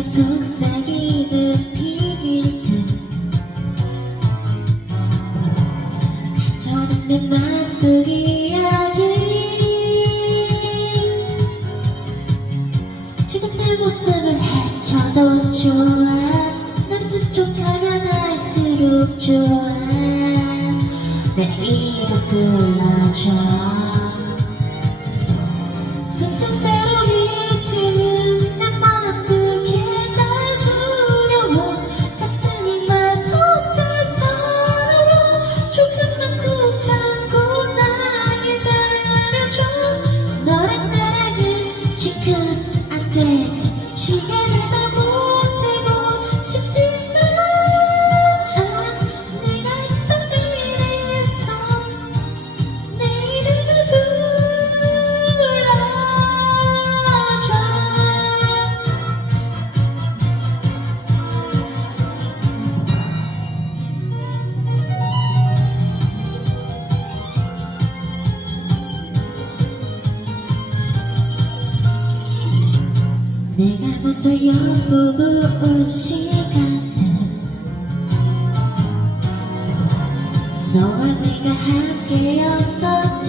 속삭이는 비밀들. 저는 내 맘속 이야기. 지금 내 모습을 헤쳐도 좋아 난 수족하면 할수록 좋아. 내 이름 불러줘. 손등새로 비치는 안 되지 시계를 먼저 엿보고 온 시간들 너와 내가 함께였었지.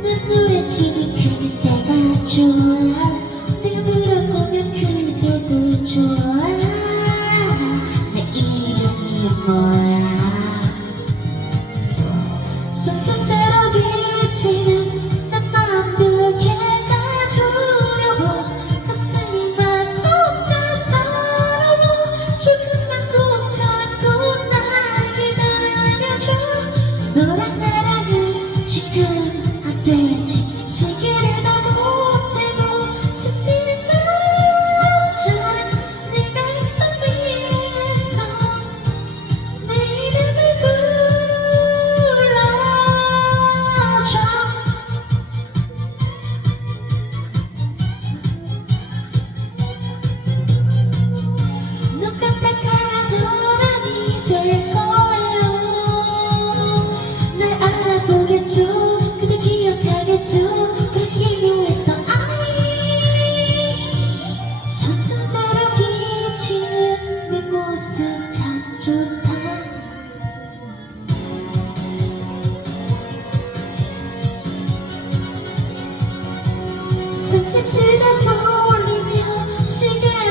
난 노래 치는 그때가 좋아. 내가 물어보면 그때도 좋아. 내 이름이 뭐야? 손등새로 비치는 No, no. 좋다. 손끝들과 돌리며 시계